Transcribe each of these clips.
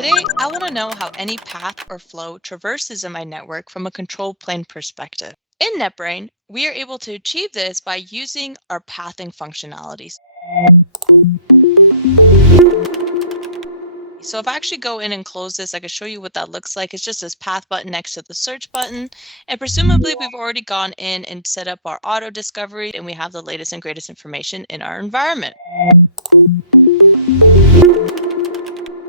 Today, I want to know how any path or flow traverses in my network from a control plane perspective. In NetBrain, we are able to achieve this by using our pathing functionalities. So if I actually go in and close this, I can show you what that looks like. It's just this path button next to the search button. And presumably we've already gone in and set up our auto discovery and we have the latest and greatest information in our environment.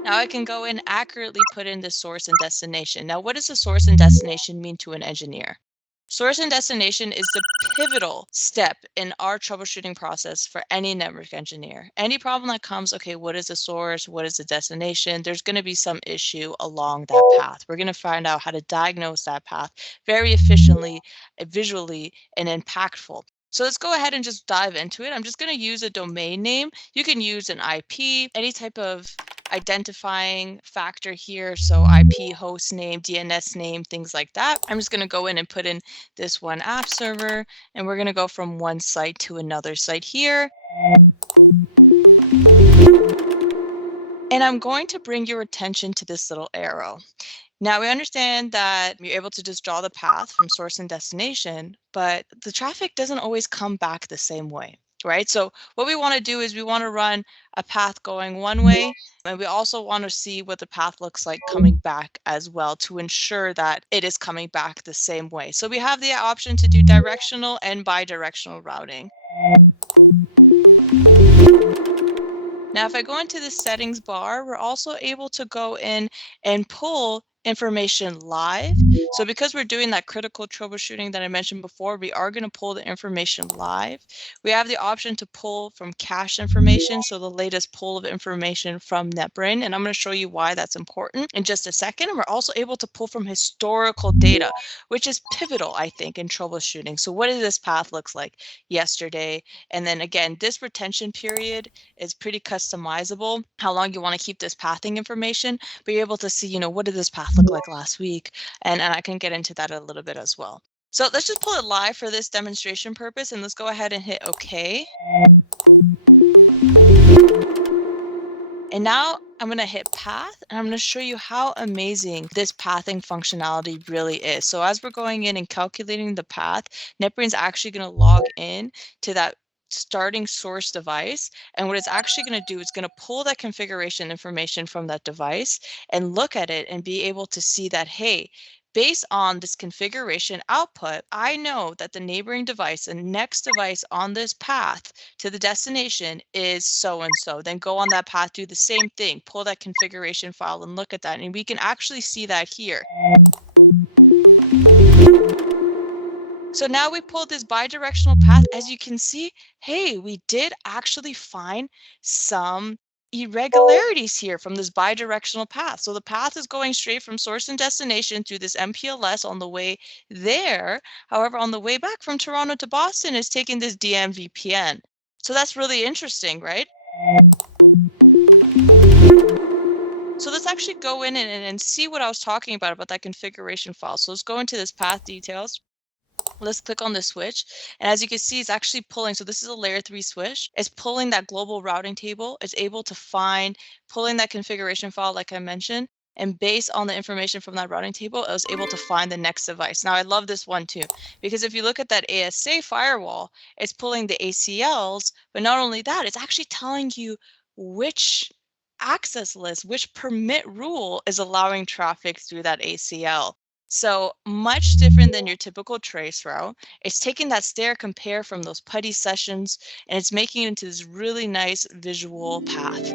Now I can go in accurately put in the source and destination. Now, what does the source and destination mean to an engineer? Source and destination is the pivotal step in our troubleshooting process for any network engineer. Any problem that comes, okay, what is the source? What is the destination? There's going to be some issue along that path. We're going to find out how to diagnose that path very efficiently, visually, and impactful. So let's go ahead and just dive into it. I'm just going to use a domain name. You can use an IP, any type of identifying factor here. So IP, host name, DNS name, things like that. I'm just going to go in and put in this one app server, and we're going to go from one site to another site here. And I'm going to bring your attention to this little arrow. Now we understand that you're able to just draw the path from source and destination, but the traffic doesn't always come back the same way, right? So what we want to do is we want to run a path going one way, and we also want to see what the path looks like coming back as well to ensure that it is coming back the same way. So we have the option to do directional and bidirectional routing. Now, if I go into the settings bar, we're also able to go in and pull information live. So because we're doing that critical troubleshooting that I mentioned before, we are going to pull the information live. We have the option to pull from cache information, so the latest pull of information from NetBrain, and I'm going to show you why that's important in just a second. And we're also able to pull from historical data, which is pivotal, I think, in troubleshooting. So what did this path look like yesterday? And then again, this retention period is pretty customizable, how long you want to keep this pathing information, but you're able to see, what did this path look like last week? And I can get into that a little bit as well. So let's just pull it live for this demonstration purpose, and let's go ahead and hit OK. And now I'm going to hit path, and I'm going to show you how amazing this pathing functionality really is. So as we're going in and calculating the path, NetBrain's actually going to log in to that starting source device, and what it's actually going to do is going to pull that configuration information from that device and look at it and be able to see that, hey, based on this configuration output, I know that the neighboring device and next device on this path to the destination is so and so. Then go on that path, do the same thing, pull that configuration file and look at that, and we can actually see that here. So now we pulled this bidirectional path. As you can see, hey, we did actually find some irregularities here from this bidirectional path. So the path is going straight from source and destination through this MPLS on the way there. However, on the way back from Toronto to Boston, it's taking this DMVPN. So that's really interesting, right? So let's actually go in and see what I was talking about that configuration file. So let's go into this path details. Let's click on the switch. And as you can see, it's actually pulling. So this is a layer 3 switch. It's pulling that global routing table. It's able to find, pulling that configuration file, like I mentioned. And based on the information from that routing table, it was able to find the next device. Now, I love this one too, because if you look at that ASA firewall, it's pulling the ACLs. But not only that, it's actually telling you which access list, which permit rule is allowing traffic through that ACL. So much different than your typical trace route. It's taking that stare compare from those PuTTY sessions, and it's making it into this really nice visual path.